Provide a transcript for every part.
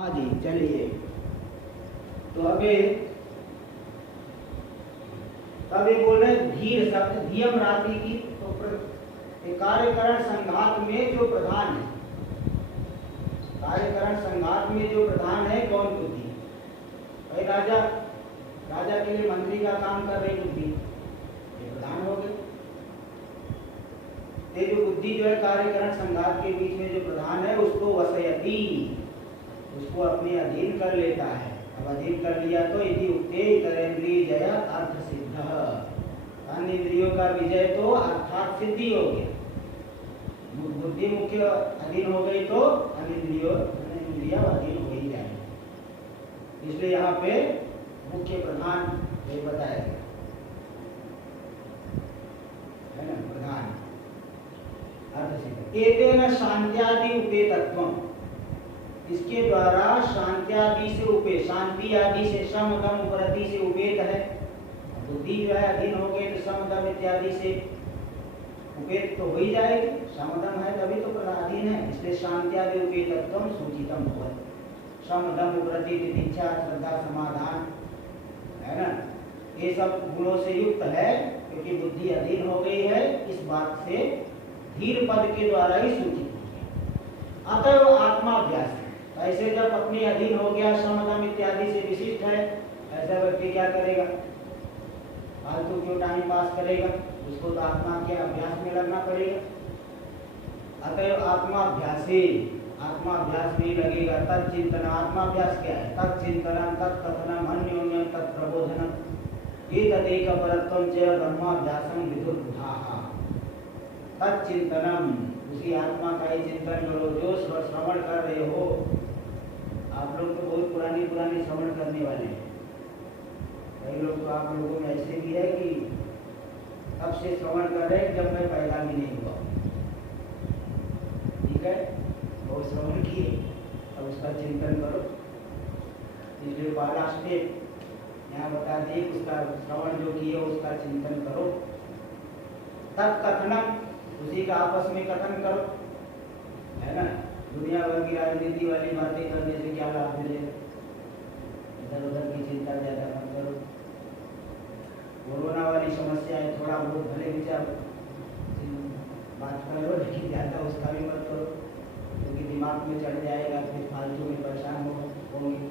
हाँ जी चलिए। तो अभी बोल रहे धीर शब्द धियम राशि की। तो कार्यकरण संघात में जो प्रधान है, कार्यकरण संघात में जो प्रधान है कौन? बुद्धि। भाई राजा के लिए मंत्री का काम कर रही बुद्धि, ये प्रधान हो गए। ये जो बुद्धि जो है कार्यकरण संघात के बीच में जो प्रधान है उसको वसयति, उसको अपने अधीन कर लेता है। अब अधीन कर लिया तो यदि उक्ते इतरेंद्रिय जय अर्थ सिद्ध, अन्य इंद्रियों का विजय तो अर्थात सिद्धि हो गया। बुद्धि मुख्य अधीन हो गई तो अन्य इंद्रिया अधीन हो ही जाएगी। इसलिए यहाँ पे मुख्य प्रधान ये बताया गया है ना, प्रधान अर्थ सिद्ध। एतेन शांत्यादि उपेतत्वम्, इसके द्वारा शांत्यादि से उपे, शांति आदि से शम दम प्रति से उपेत है। बुद्धि जो है अधीन हो गई तो शम दम इत्यादि से उपेत तो हो ही जाएगी। शम दम है तभी तो अधीन है, इसलिए शांत्यादि उपेतत्वम सूचितम भवति। शम दम प्रति तितिक्षा श्रद्धा समाधान है ना, ये सब गुणों से युक्त है क्योंकि बुद्धि अधीन हो गई है। इस बात से धीर पद के द्वारा ही सूचित है। अतः आत्माभ्यास, ऐसे जब अपने अधीन हो गया, समदम इत्यादि से विशिष्ट है, ऐसा व्यक्ति क्या करेगा? फालतू क्यों टाइम पास करेगा? उसको तो आत्मा के अभ्यास में लगना पड़ेगा। अतः आत्माभ्यासे, आत्माभ्यास में लगेगा। तत्चिंतन, आत्माभ्यास क्या है? तत्चिंतनम तत्कथनम अन्योन्यम तत्प्रबोधनम एतदेक परत्वं च ब्रह्माभ्यासं विदुर्बुधाः। तत्चिंतनम, उसी आत्मा का ही चिंतन करो जो श्रवण कर रहे हो। आप लोग तो बहुत पुरानी श्रवण करने वाले हैं। कई लोग तो आप लोगों में ऐसे भी है कि तब से श्रवण कर रहे हैं जब मैं पैदा भी नहीं हुआ। ठीक है, बहुत श्रवण किए, अब उसका चिंतन करो। इसलिए पहला स्टेप यहाँ बता दिए, उसका श्रवण जो किए उसका चिंतन करो। तत्कथनम, उसी का आपस में कथन करो, है ना। दुनिया भर की राजनीति वाली बातें करने से क्या लाभ मिलेगा? इधर उधर की चिंता ज्यादा मत करो। कोरोना वाली समस्या है, थोड़ा बहुत भले विचार बात करो, लेकिन ज्यादा उसका भी मत करो क्योंकि दिमाग में चढ़ जाएगा, फिर फालतू में परेशान होंगे,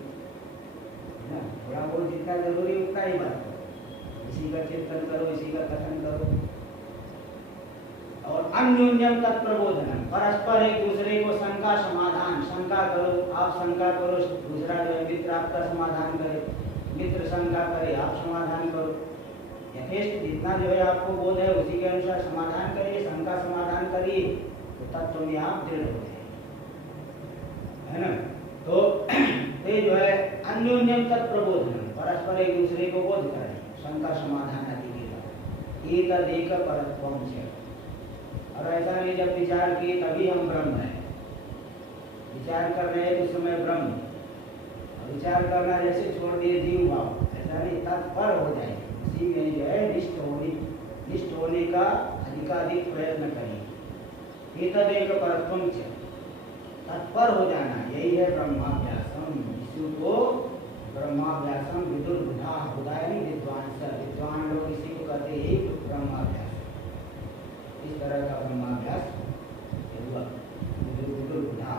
है ना। थोड़ा बहुत जितना जरूरी उतना ही बात करो, इसी का चिंतन करो, इसी का कथन करो। और अन्योन्यम तत्प्रबोधनम, परस्पर एक दूसरे को शंका समाधान, शंका करो, आप शंका करो, दूसरा जो है मित्र आपका समाधान करे, मित्र शंका करे, आप समाधान करो। यथेष्ट जितना जो है आपको बोध है उसी के अनुसार समाधान करिए, शंका समाधान करिए, तो तत्व में आप दृढ़ हो जाए, है ना। तो ये जो है अन्योन्यम तत्प्रबोधनम, परस्पर एक दूसरे को बोध करें, शंका समाधान आदि के द्वारा। एतदेक परत्वं च, और ऐसा नहीं जब विचार किए तभी हम ब्रह्म हैं। विचार कर रहे हैं उस समय ब्रह्म, विचार करना जैसे छोड़ दिए जीव भाव, ऐसा नहीं, तत्पर हो जाए उसी में जो है निष्ठ होने का अधिकाधिक प्रयत्न करिए। एतदेक परत्वं च, तत्पर हो जाना, यही है ब्रह्माभ्यासम। इसी को ब्रह्माभ्यासम विदुर्बुधाः, बुधा यानी विद्वान, विद्वान लोग इसी को कहते हैं, यही ब्रह्माभ्यास। इस तरह का ब्रह्माभ्यास हुआ विदुर्बुधा।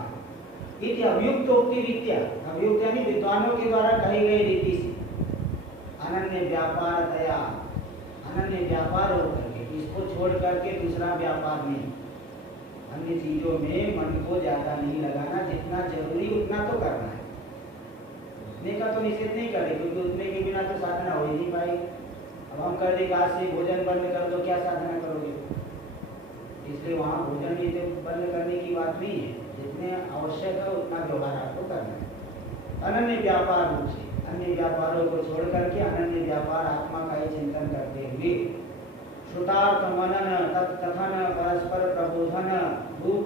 इति अभियुक्तोक्ति रीत्या, अभियुक्त यानी विद्वानों के द्वारा कही गई रीति से, अनन्य व्यापारतया, अनन्य व्यापार होकर के, इसको छोड़ करके दूसरा व्यापार नहीं, अन्य चीजों में मन को ज्यादा नहीं लगाना, जितना जरूरी उतना तो करना है। उतने का तो निषेध नहीं करे क्योंकि उतने के बिना तो साधना हो ही नहीं पाएगी। अब हम कर दें आज से भोजन बंद कर दो, क्या साधना करोगे? इसलिए वहाँ भोजन बंद करने की बात नहीं है, जितने आवश्यक है उतना व्यवहार आपको करना है। अनन्य व्यापार रूप से, अन्य व्यापारों को छोड़ करके अनन्य व्यापार आत्मा का ही चिंतन करते हुए, श्रुतार्थ मनन तत्कथन परस्पर प्रबोधन रूप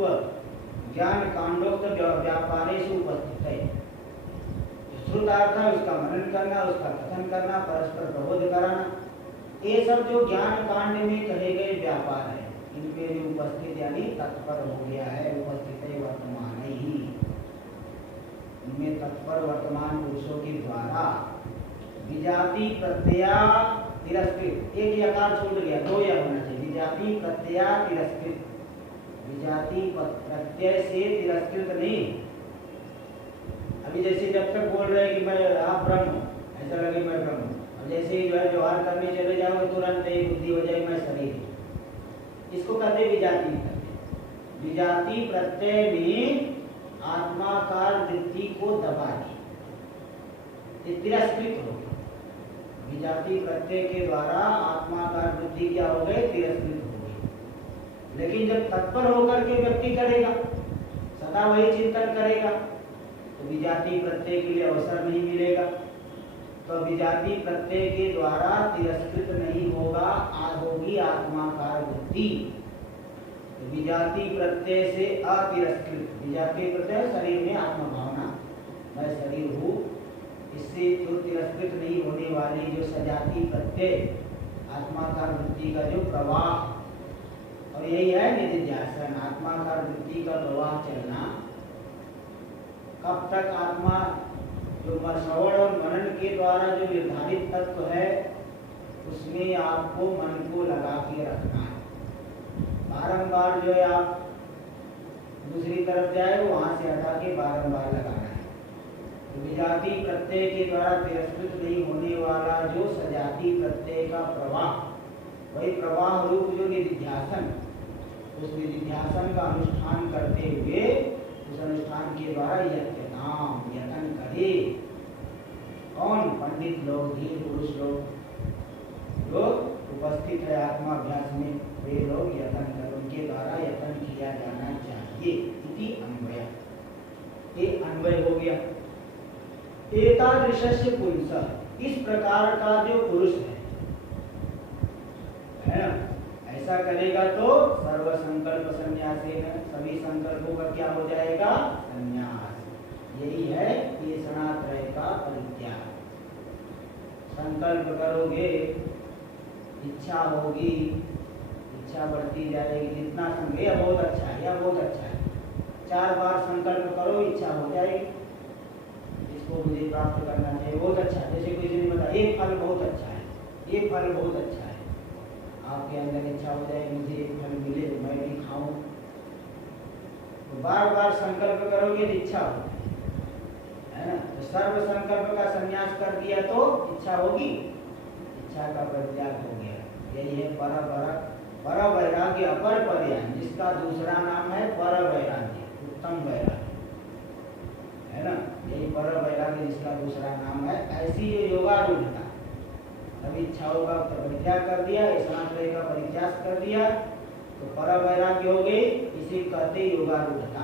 ज्ञान कांडोक्त व्यापारेषु उपस्थित है। श्रुतार्थ है उसका मनन करना, उसका कथन करना, परस्पर प्रबोध कराना, ये सब जो ज्ञान कांड में कहे गए व्यापार है, इनमें भी उपस्थित यानी तत्पर हो गया है, उपस्थित है वर्तमान ही। उनमें तत्पर वर्तमान पुरुषों के द्वारा विजाति प्रत्यया तिरस्कृत, एक यकार छूट गया, दो या होना चाहिए, विजाति प्रत्यया तिरस्कृत, विजाति प्रत्यय से तिरस्कृत नहीं। अभी जैसे जब तक बोल रहे हैं कि मैं आप ब्रह्म हूं, ऐसा लगे मैं ब्रह्म हूं, और जैसे ही जो है व्यवहार करने चले जाओगे तुरंत एक बुद्धि हो जाए मैं शरीर हूं। इसको कहते विजाति प्रत्यय। विजाति प्रत्यय में आत्माकार वृत्ति को दबा दी, तिरस्कृत हो गई। विजाति प्रत्यय के द्वारा आत्माकार वृत्ति क्या हो गई, तिरस्कृत हो गई। लेकिन जब तत्पर होकर के व्यक्ति करेगा, सदा वही चिंतन करेगा, तो विजाति प्रत्यय के लिए अवसर नहीं मिलेगा। तो विजाति प्रत्यय के द्वारा तिरस्कृत नहीं होगा, होगी आत्माकार वृत्ति। तो विजाति प्रत्यय से अतिरस्कृत, विजाति प्रत्यय शरीर में आत्मभावना, मैं शरीर हूँ, इससे जो तिरस्कृत नहीं होने वाली जो सजाति प्रत्यय आत्माकार वृत्ति का जो प्रवाह, और यही है निधिध्यासन, आत्माकार वृत्ति का प्रवाह चलना। कब तक आत्मा जो श्रवण और मनन के द्वारा जो निर्धारित तत्व है उसमें आपको मन को लगा के रखना है। बारंबार जो है आप दूसरी तरफ जाए वहां से हटा के बारंबार लगाना है। तो विजाति प्रत्यय के द्वारा तिरस्कृत नहीं होने वाला जो सजाति प्रत्यय का प्रवाह, वही प्रवाह रूप जो निधिध्यासन, उस निधिध्यासन का अनुष्ठान करते हुए उस अनुष्ठान के द्वारा यतन करे। कौन? पंडित लोग, धीर पुरुष लोग जो उपस्थित है आत्माभ्यास में, वे लोग यतन कर, उनके द्वारा यतन किया जाना चाहिए। इति अन्वय, ये अन्वय हो गया। एतादृशस्य पुंसः, इस प्रकार का जो पुरुष है ना, ऐसा करेगा तो सर्व संकल्प संन्यासेन, सभी संकल्पों का क्या हो जाएगा, संन्यास। यही है केषणात्रय का परित्याग। संकल्प करोगे, इच्छा होगी, इच्छा बढ़ती जाएगी, जितना संकल्प, यह बहुत अच्छा है, यह बहुत अच्छा है, 4 बार संकल्प करो, इच्छा हो जाएगी, इसको मुझे प्राप्त करना चाहिए, बहुत अच्छा है। जैसे किसी ने बताया एक फल बहुत अच्छा है, ये फल बहुत अच्छा है, आपके अंदर इच्छा हो जाएगी मुझे एक फल मिले मैं भी खाऊं। तो बार बार संकल्प करोगे तो इच्छा होगी, है ना। तो सर्व संकल्प का संन्यास कर दिया तो इच्छा होगी, इच्छा का परित्याग हो गया। यही है पर वैराग्य, अपर पर्याय, जिसका दूसरा नाम है पर वैराग्य, उत्तम वैराग्य, है ना। यही पर वैराग्य जिसका दूसरा नाम है। ऐसी जो योगारूढ़ता, अभी इच्छाओं का परित्याग कर दिया, ऐश्वर्य का परित्याग कर दिया, तो पर वैराग्य हो गई। इसे कहते योगारूढ़ता।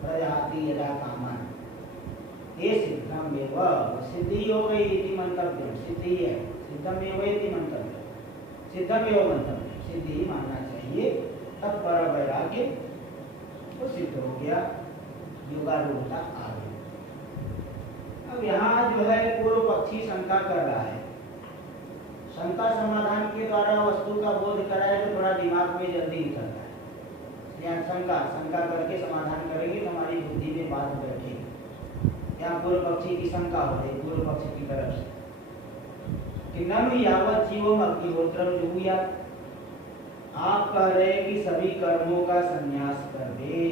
प्रजाति यदा कामन ये सिद्धम एवं, सिद्धि हो गई इति मंतव्य, सिद्धि है, सिद्धम एवं इति मंतव्य, सिद्धम एवं मंतव्य, सिद्धि मानना चाहिए, तब पर वैराग्य तो सिद्ध हो गया, योगारूढ़ता आ गई। अब यहाँ जो है पूर्व पक्षी शंका कर रहा है, शंका समाधान के द्वारा वस्तु का बोध कराए तो थोड़ा दिमाग में जल्दी उतरता है। यहाँ शंका करके समाधान करेंगे तो हमारी बुद्धि में बात बैठेगी। यहाँ पूर्व पक्षी की शंका हो रही, पूर्व पक्षी की तरफ से कि ननु यावत् जीवम अग्निहोत्रम जुहुयात्, आप कह रहे हैं कि सभी कर्मों का संन्यास कर दे,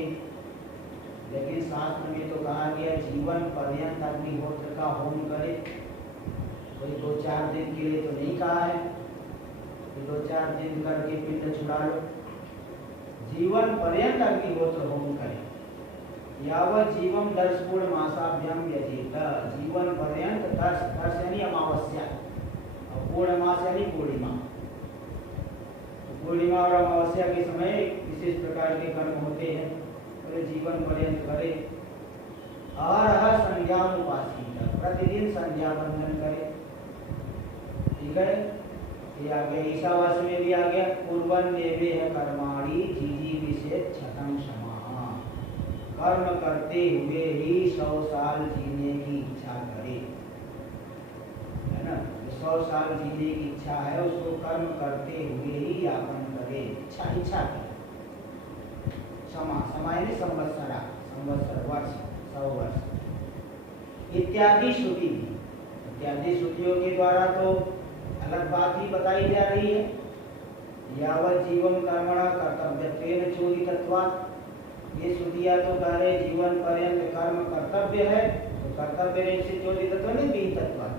लेकिन शास्त्र में तो कहा गया जीवन पर्यंत अग्निहोत्र का होम करे। कोई 2-4 दिन के लिए तो नहीं कहा है कि 2-4 दिन करके पिंड छुड़ा लो, जीवन पर्यंत अग्निहोत्र होम करे। यावत् जीवम दर्शपूर्ण मासाभ्यम व्यतीत, जीवन पर्यंत दर्श यानी अमावस्या और पूर्णमास यानी पूर्णिमा। तो पूर्णिमा और अमावस्या के समय विशेष प्रकार के कर्म होते हैं, तो जीवन पर्यंत करे। अहरह संध्या उपासीत, प्रतिदिन संध्या बंधन करे। ठीक है, ये आ गया। ईशावास्य में भी आ गया, पूर्वन नेवे है कर्माणि जीजी विषेद क्षतम क्षमा, कर्म करते हुए ही 100 साल जीने की इच्छा करे, है ना। 100 साल जीने की इच्छा है, उसको कर्म करते हुए ही यापन करे, इच्छा करे। क्षमा, समय में संवत्सरा, संवत्सर वर्ष, 100 वर्ष। इत्यादि श्रुति, इत्यादि श्रुतियों के द्वारा तो अलग बात ही बताई जा रही है। यावत जीवन कर्मणा कर्तव्यत्वेन चोदितत्वात्, ये श्रुतियां तो कह रहे जीवन पर्यंत कर्म कर्तव्य है, तो कर्तव्य से चोदितत्व नहीं विहितत्वात्,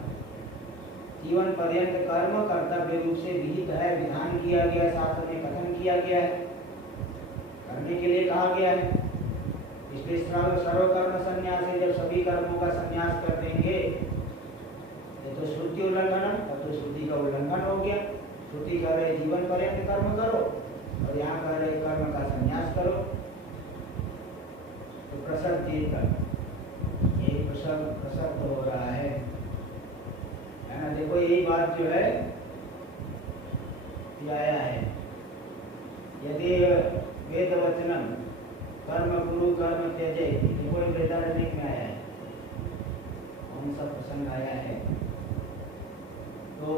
जीवन पर्यंत कर्म कर्तव्य रूप से विहित है, विधान किया गया, शास्त्र में कथन किया गया है, करने के लिए कहा गया है। इसलिए सर्वकर्म संन्यास है, जब सभी कर्मों का संन्यास कर देंगे तो श्रुति उल्लंघन, तब तो श्रुति का उल्लंघन हो गया। श्रुति कह रहे जीवन पर्यंत कर्म करो और यहाँ कह रहे कर्म का संन्यास करो। तो प्रसव ये प्रसव हो रहा है ना। देखो यही बात जो है आया है, यदि वेद वचनम कर्म गुरु कर्म त्यजे, देखो वेदारण्यक में आया है, कौन सा प्रसंग आया है। तो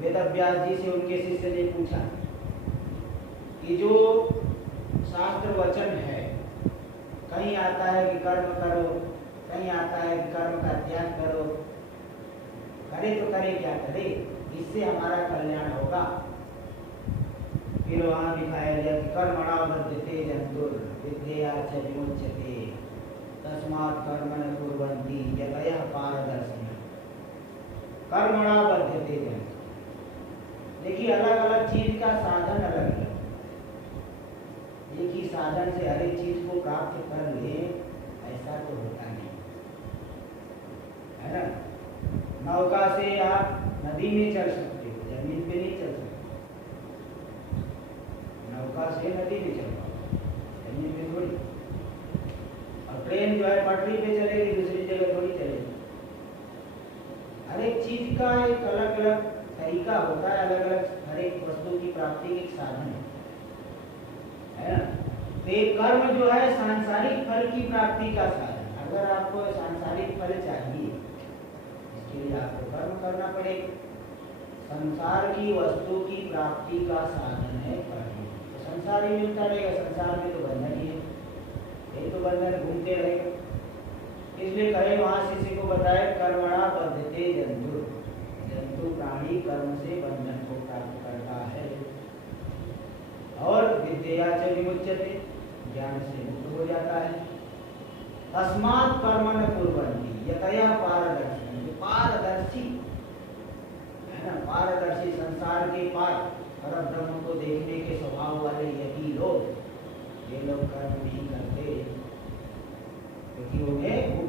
वेदव्यास जी से उनके शिष्य ने पूछा कि जो शास्त्र वचन है, कहीं आता है कि कर्म करो, कहीं आता है कि कर्म का त्याग करो, करे तो करे क्या करे, इससे हमारा कल्याण होगा। फिर वहां दिखाया गया कि कर्मणा बद्धते जंतुर विद्या च विमुच्यते तस्मात् कर्म न कुर्वन्ति यतयः पारदर्शिनः। कर्मणा बद्धते जंतुर, देखिए अलग अलग चीज का साधन अलग है। एक ही साधन से हर एक चीज को प्राप्त कर ले ऐसा तो होता नहीं है ना। नौका से आप नदी में चल सकते हो, जमीन पे नहीं चल सकते। नौका से नदी में चल पाओ, जमीन पे थोड़ी। और ट्रेन जो है पटरी पे चलेगी, दूसरी जगह थोड़ी चलेगी। हर एक चीज का एक अलग अलग तरीका होता है, अलग अलग हर एक वस्तु की प्राप्ति के साधन है ना। तो एक कर्म जो है सांसारिक फल की प्राप्ति का साधन। अगर आपको सांसारिक फल चाहिए, इसके लिए आपको कर्म करना पड़ेगा। संसार की वस्तु की प्राप्ति का साधन है कर्म। तो संसार ही मिलता रहेगा, संसार में तो बंधन ही है, यही तो बंधन घूमते रहेगा। इसलिए कहे वहां शिष्य को बताए कर्मणा बद्धते जंतु, जंतु प्राणी कर्म से बंधन को प्राप्त करता है। और विद्या च विमुच्यते, ज्ञान से मुक्त हो जाता है। तस्मात् कर्म न कुर्वन्ति यतयः पारदर्शी, पारदर्शी है ना, पारदर्शी संसार के पार परब्रह्म को देखने के स्वभाव वाले यही लोग, ये लोग कर्म नहीं करते, क्योंकि उन्हें मुख्य